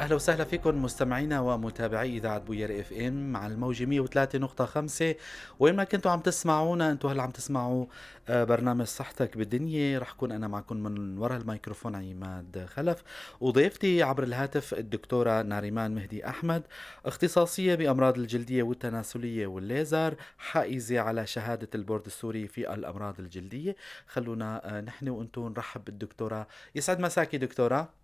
أهلا وسهلا فيكم مستمعينا ومتابعي إذاعة بوير اف ام على الموجة 103.5. وين ما كنتوا عم تسمعونا انتوا هلا عم تسمعوا برنامج صحتك بالدنيا. رح كون أنا معكم من وراء الميكروفون عماد خلف، وضيفتي عبر الهاتف الدكتورة ناريمان مهدي أحمد، اختصاصية بأمراض الجلدية والتناسلية والليزر، حائزة على شهادة البورد السوري في الأمراض الجلدية. خلونا نحن وانتم نرحب بالدكتورة. يسعد مساكي دكتورة.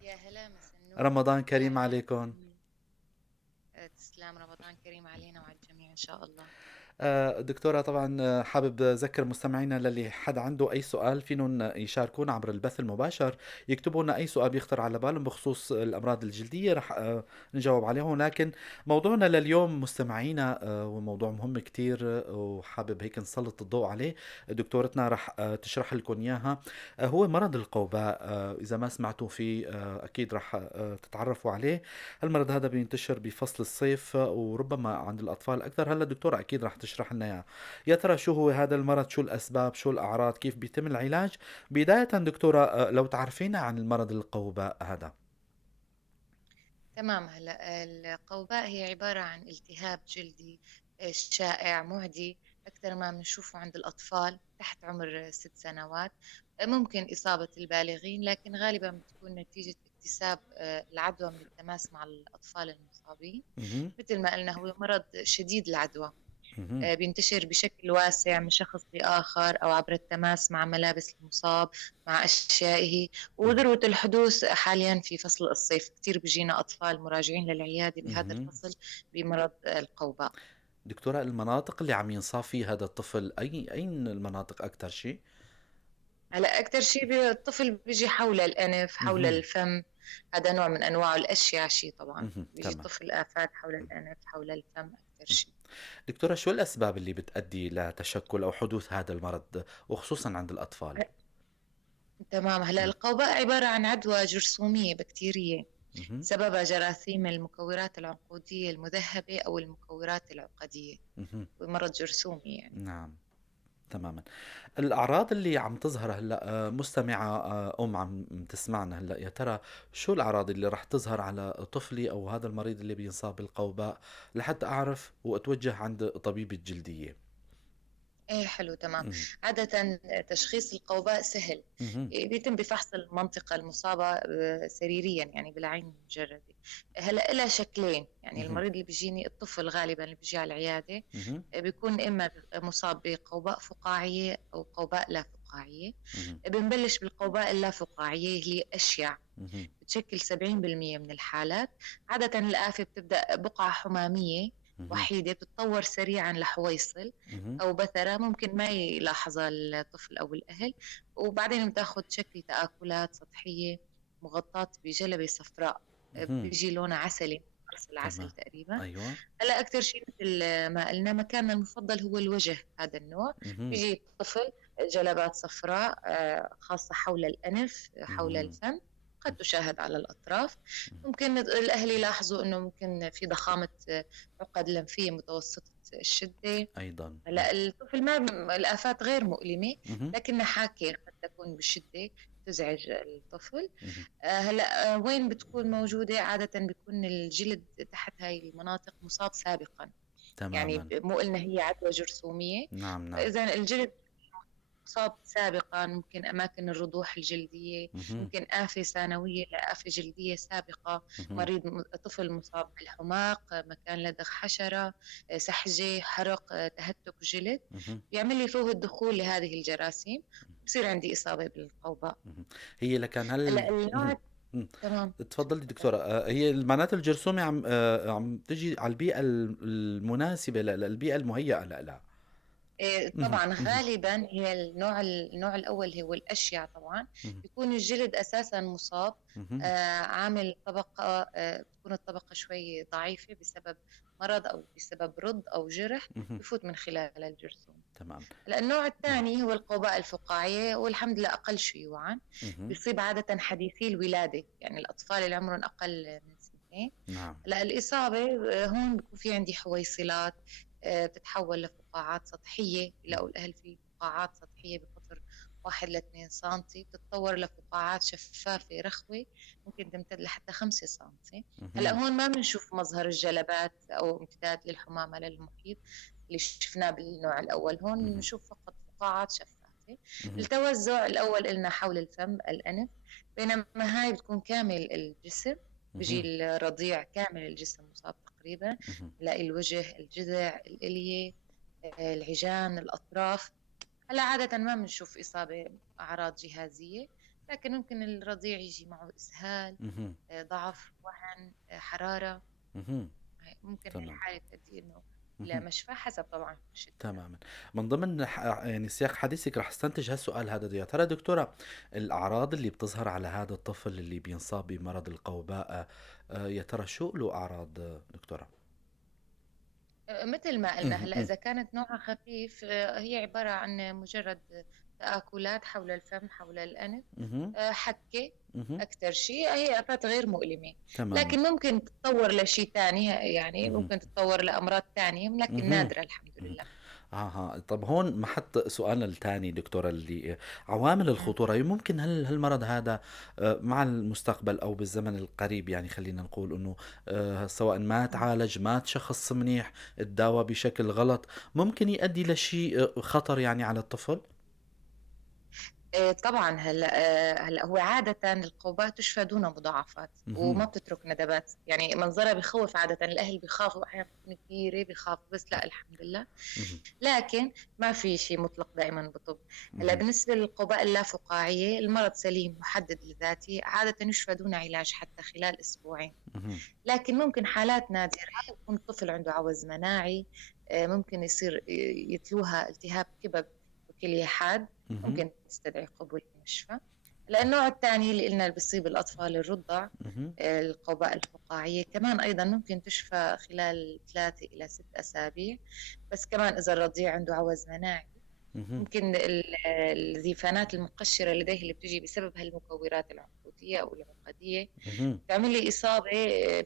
يا هلا، مسا النور. رمضان هلا كريم هلا. عليكم. تسلم، رمضان كريم علينا وعلى الجميع إن شاء الله. دكتورة طبعا، حابب أذكر مستمعينا للي حد عنده أي سؤال فينهم يشاركونا عبر البث المباشر، يكتبوا لنا أي سؤال بيخطر على بالهم بخصوص الأمراض الجلدية، رح نجاوب عليهم. لكن موضوعنا لليوم مستمعينا وموضوع مهم كتير، وحابب هيك نسلط الضوء عليه. دكتورتنا رح تشرح لكم إياها. هو مرض القوباء. إذا ما سمعتوا فيه أكيد رح تتعرفوا عليه. المرض هذا بينتشر بفصل الصيف وربما عند الأطفال أكثر. هلا الدكتورة أكيد رح تشرح لنا إياها. يا ترى شو هو هذا المرض، شو الأسباب، شو الأعراض، كيف بيتم العلاج؟ بداية دكتورة، لو تعرفينا عن المرض القوباء هذا. تمام. هلا القوباء هي عبارة عن التهاب جلدي شائع معدي، أكثر ما بنشوفه عند الأطفال تحت عمر 6 سنوات. ممكن إصابة البالغين، لكن غالبا بتكون نتيجة اكتساب العدوى من التماس مع الأطفال المصابين. مهم. مثل ما قلنا، هو مرض شديد العدوى. مهم. بينتشر بشكل واسع من شخص لآخر أو عبر التماس مع ملابس المصاب، مع أشيائه. وذروة الحدوث حاليا في فصل الصيف، كتير بيجينا أطفال مراجعين للعيادة بهذا مهم. الفصل بمرض القوباء. دكتورة، المناطق اللي عم ينصاب فيها هذا الطفل أين المناطق أكثر شيء؟ هلا أكثر شيء الطفل بيجي حول الأنف، حول مهم. الفم. هذا نوع من أنواع الأشياء. شيء طبعا مهم. بيجي تمام. الطفل آفات حول الأنف، حول الفم أكثر مهم. شيء. دكتورة، شو الأسباب اللي بتؤدي لتشكل أو حدوث هذا المرض وخصوصا عند الأطفال؟ تمام. هلا مم. القوباء عبارة عن عدوى جرثومية بكتيرية، مهم. سببها جراثيم المكورات العنقودية المذهبة أو المكورات العقدية. مهم. مرض جرثومي يعني. نعم. تماما. الأعراض اللي عم تظهر هلا، مستمعة عم تسمعنا هلا، يا ترى شو الأعراض اللي رح تظهر على طفلي أو هذا المريض اللي بينصاب بالقوباء، لحتى أعرف وأتوجه عند طبيب الجلدية؟ ايه، حلو، تمام. مهم. عادة تشخيص القوباء سهل. مهم. بيتم بفحص المنطقة المصابة سريريا، يعني بالعين المجردة. هلا لها شكلين، يعني مهم. المريض اللي بيجيني الطفل غالبا اللي بيجي على العيادة مهم. بيكون إما مصاب بقوباء فقاعية أو قوباء لا فقاعية. مهم. بنبلش بالقوباء اللا فقاعية، اللي هي أشيع، مهم. بتشكل 70% من الحالات. عادة الآفة بتبدأ بقعة حمامية مهم. وحيدة، بتتطور سريعا لحويصل مهم. أو بثرة ممكن ما يلاحظها الطفل أو الأهل. وبعدين بتاخذ شكل تآكلات سطحية مغطاة بجلبة صفراء، مهم. بيجي لونها عسلي، قرص العسل تمام. تقريبا. أيوة. هلا أكثر شيء مثل ما قلنا، مكاننا المفضل هو الوجه. هذا النوع مهم. بيجي الطفل جلبات صفراء خاصة حول الأنف، حول مهم. الفم، قد تشاهد على الأطراف. ممكن الأهل يلاحظوا أنه ممكن في ضخامة عقد لمفية متوسطة الشدة. أيضا. هلا الطفل ما الآفات غير مؤلمة، مهم. لكنها حاكة قد تكون بالشدة، تزعج الطفل. مهم. هلا وين بتكون موجودة؟ عادة بيكون الجلد تحت هاي المناطق مصاب سابقا، يعني تماما. مو قلنا هي عدوى جرثومية. نعم نعم. إذا الجلد مصاب سابقا، ممكن أماكن الرضوح الجلدية، مهم. ممكن آفة ثانوية لآفة جلدية سابقة، مهم. مريض طفل مصاب بالحماق، مكان لدغ حشرة، سحجة، حرق، تهتك جلد، مهم. بيعمل لي فوه الدخول لهذه الجراثيم، بصير عندي إصابة بالقوباء. مهم. هي لكان هلا هل النوع. مهم. مهم. تمام. تفضلي تفضل. دكتورة. هي المعنات الجرثومة عم تجي على البيئة المناسبة للبيئة المهيئة لها. مهم. طبعا مهم. غالبا هي النوع الاول هو الاشيع طبعا. مهم. بيكون الجلد اساسا مصاب، مهم. عامل طبقه، بتكون الطبقه شوي ضعيفه بسبب مرض او بسبب رض او جرح مهم. بفوت من خلال الجرثوم. تمام. هلا النوع الثاني هو القوباء الفقاعيه، والحمد لله اقل شيوعا. مهم. بيصيب عاده حديثي الولاده، يعني الاطفال اللي عمرهم اقل من 2 سنين. نعم. هلا الإصابة هون بيكون في عندي حويصلات بتتحول لفقاعات سطحية، مهم. يلاقوا الأهل في فقاعات سطحية بقطر 1 ل2 سنتي، بتتطور لفقاعات شفافة رخوة ممكن تمتد لحتى 5 سنتي. هلأ اهم، هون ما بنشوف مظهر الجلبات أو امتداد للحمامة للمحيط اللي شفناه بالنوع الأول، هون اهم، بنشوف فقط فقاعات شفافة. اهم، التوزع الأول إلنا حول الفم الأنف، بينما هاي بتكون كامل الجسم، بيجي اهم، الرضيع كامل الجسم مصاب تقريبا، اهم، نلاقي الوجه، الجذع، الإلية، العجان، الأطراف. هلا عادة ما بنشوف إصابة أعراض جهازية، لكن ممكن الرضيع يجي معه إسهال، اهم، ضعف، وهن، حرارة. اهم، ممكن هاي تمام، الحالة تؤدي إنه إلى اهم. مشفى حسب طبعا الشدة. تمامًا. من ضمن يعني سياق حديثِك رح استنتج هالسؤال هذا، يا ترى دكتورة الأعراض اللي بتظهر على هذا الطفل اللي بينصاب بمرض القوباء يا ترى شو له أعراض دكتورة؟ مثل ما قلنا اهم، هلا، إذا كانت نوعها خفيف هي عبارة عن مجرد تآكلات حول الفم، حول الأنف، اهم، حكة. اهم، أكثر شيء هي آفات غير مؤلمة، تمامًا، لكن ممكن تتطور لشيء تاني، يعني اهم، ممكن تتطور لأمراض تانية لكن اهم، نادرة الحمد اهم. لله. أها، طب هون محط سؤالنا التاني دكتورة اللي عوامل مم. الخطورة ممكن هل هالمرض هذا مع المستقبل أو بالزمن القريب يعني خلينا نقول إنه سواء ما مم. تعالج ما تشخص منيح الدواء بشكل غلط ممكن يؤدي لشيء خطر يعني على الطفل؟ طبعًا هلأ هو عادةً القوباء تُشفى دون مضاعفات وما مهم. بتترك ندبات، يعني منظرها بيخوّف عادةً، الأهل بيخافوا أحيانًا تكون كبيرة بيخافوا، بس لأ الحمد لله. مهم. لكن ما في شيء مطلق دائمًا بطُب. هلأ مهم. بالنسبة للقوباء اللافقاعية المرض سليم محدد لذاته، عادةً يُشفى دون علاج حتى خلال أسبوعين، مهم. لكن ممكن حالات نادرة يكون الطفل عنده عوز مناعي، ممكن يصير يتلوها التهاب كبد وكلية حاد، مهم. ممكن تستدعي قبول المشفى. هلأ النوع الثاني اللي قلنا اللي بيصيب الأطفال الرضع، مهم. القوباء الفقاعية كمان أيضًا ممكن تشفى خلال 3 إلى 6 أسابيع، بس كمان إذا الرضيع عنده عوز مناعي. مهم. ممكن الزيفانات المقشرة لديه اللي بتيجي بسبب هالمكورات العنقودية أو العقدية مهم. تعمل لي إصابة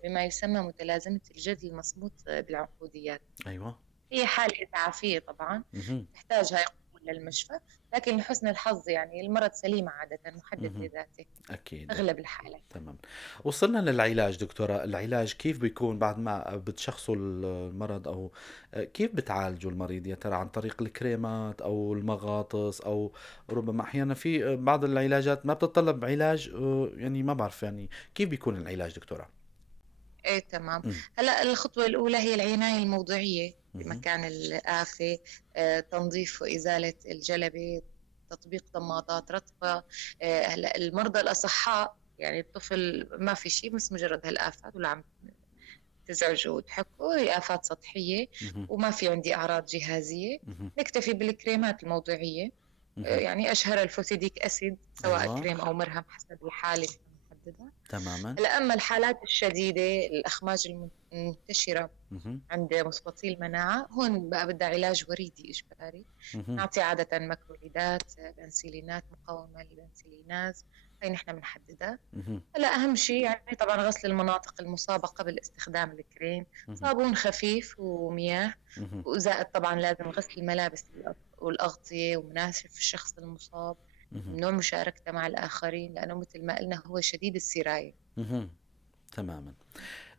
بما يسمى متلازمة الجلد المصموط بالعنقوديات. أيوة. هي حالة إسعافية طبعًا، مهم. تحتاج هاي قبول للمشفى، لكن لحسن الحظ يعني المرض سليم عادةً محدد مهم. لذاته أكيد. أغلب الحالات. تمام. وصلنا للعلاج دكتورة، العلاج كيف بيكون بعد ما بتشخصوا المرض أو كيف بتعالجوا المريض يا ترى عن طريق الكريمات أو المغاطس أو ربما أحيانا في بعض العلاجات ما بتتطلب علاج يعني ما بعرف يعني كيف بيكون العلاج دكتورة؟ إيه تمام. مم. هلأ الخطوة الأولى هي العناية الموضعية مهم. بمكان الآفة، تنظيف وإزالة الجلبة، تطبيق ضمادات رطبة. هلأ المرضى الأصحاء يعني الطفل ما في شيء بس مجرد هالآفات واللي عم تزعجه وتحكه هي آفات سطحية مهم. وما في عندي أعراض جهازية، مهم. نكتفي بالكريمات الموضعية. مهم. يعني أشهر الفوسيديك أسيد سواء أيوة. كريم أو مرهم حسب الحالة المحددة. تماما. هلا أما الحالات الشديدة الأخماج المنتشرة مهم. عند مستطيل المناعة، هون بقى بدها علاج وريدي إجباري. مهم. نعطي عادة ماكروليدات، بنسلينات مقاومة لبنسليناز، هاي نحن بنحددها. مهم. هلا أهم شيء يعني طبعا غسل المناطق المصابة قبل استخدام الكريم، مهم. صابون خفيف ومياه، مهم. وزائد طبعا لازم غسل الملابس والأغطية ومناشف الشخص المصاب، مهم. ممنوع مشاركته مع الآخرين لأنه مثل ما قلنا هو شديد السراية. مهم. تماما.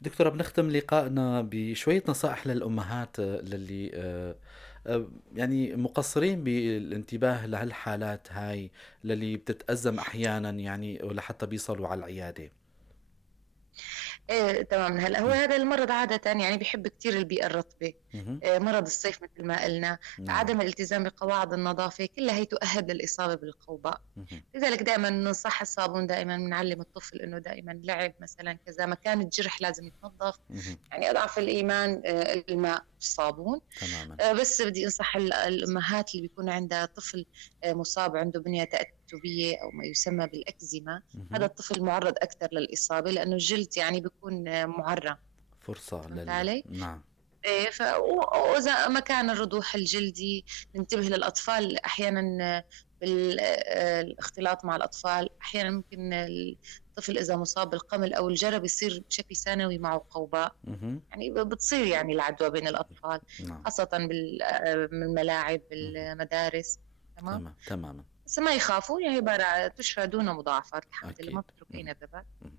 دكتورة بنختم لقائنا بشوية نصائح للأمهات للي يعني مقصرين بالانتباه لهالحالات هاي للي بتتأزم أحيانا يعني ولحتى بيصلوا على العيادة. إيه تمام. هلا هو مم. هذا المرض عادة يعني بيحب كتير البيئة الرطبة، مهم. مرض الصيف مثل ما قلنا، نعم. عدم الالتزام بقواعد النظافة كلها هي تؤهب للإصابة بالقوباء. مهم. لذلك دائما ننصح الصابون، دائما بنعلم الطفل انه دائما لعب مثلا كذا مكان الجرح لازم يتنظف، مهم. يعني اضعف الايمان الماء والصابون. تماما. بس بدي انصح الامهات اللي بيكون عندها طفل مصاب عنده بنيه تاتبيه او ما يسمى بالاكزيما، هذا مهم. الطفل معرض اكثر للاصابه لانه الجلد يعني بيكون معرى. فرصة فهمت علي؟ نعم. إيه وإذا مكان الرضوح الجلدي ننتبه للأطفال أحيانا بالاختلاط مع الأطفال، أحيانا ممكن الطفل إذا مصاب بالقمل أو الجرب يصير بشكل ثانوي معه قوباء، مهم. يعني بتصير يعني العدوى بين الأطفال نعم. خاصة بالملاعب مهم. بالمدارس. تمام. تمام. تماما. بس ما يخافوا، هي عبارة تشفى دون مضاعفات الحمد لله، ما أكيد. بتترك أي مهم. ندبات. مهم.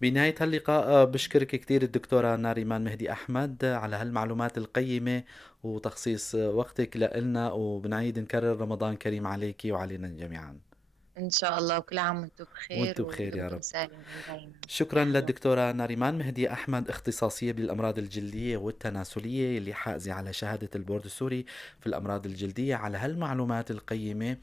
بنهاية هاللقاء بشكرك كثير الدكتورة ناريمان مهدي أحمد على هالمعلومات القيمة وتخصيص وقتك لنا، وبنعيد نكرر رمضان كريم عليك وعلينا جميعا. إن شاء الله، وكل عام وأنتم بخير وانتم بخير يا ودمتم رب. سالمين دايما. شكرا يحيى. للدكتورة ناريمان مهدي أحمد، اختصاصية بالأمراض الجلدية والتناسلية اللي حائزة على شهادة البورد السوري في الأمراض الجلدية، على هالمعلومات القيمة.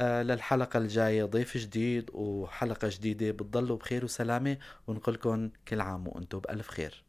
للحلقة الجاية ضيف جديد وحلقة جديدة، بتضلوا بخير وسلامة، ونقولكم كل عام وأنتم بألف خير.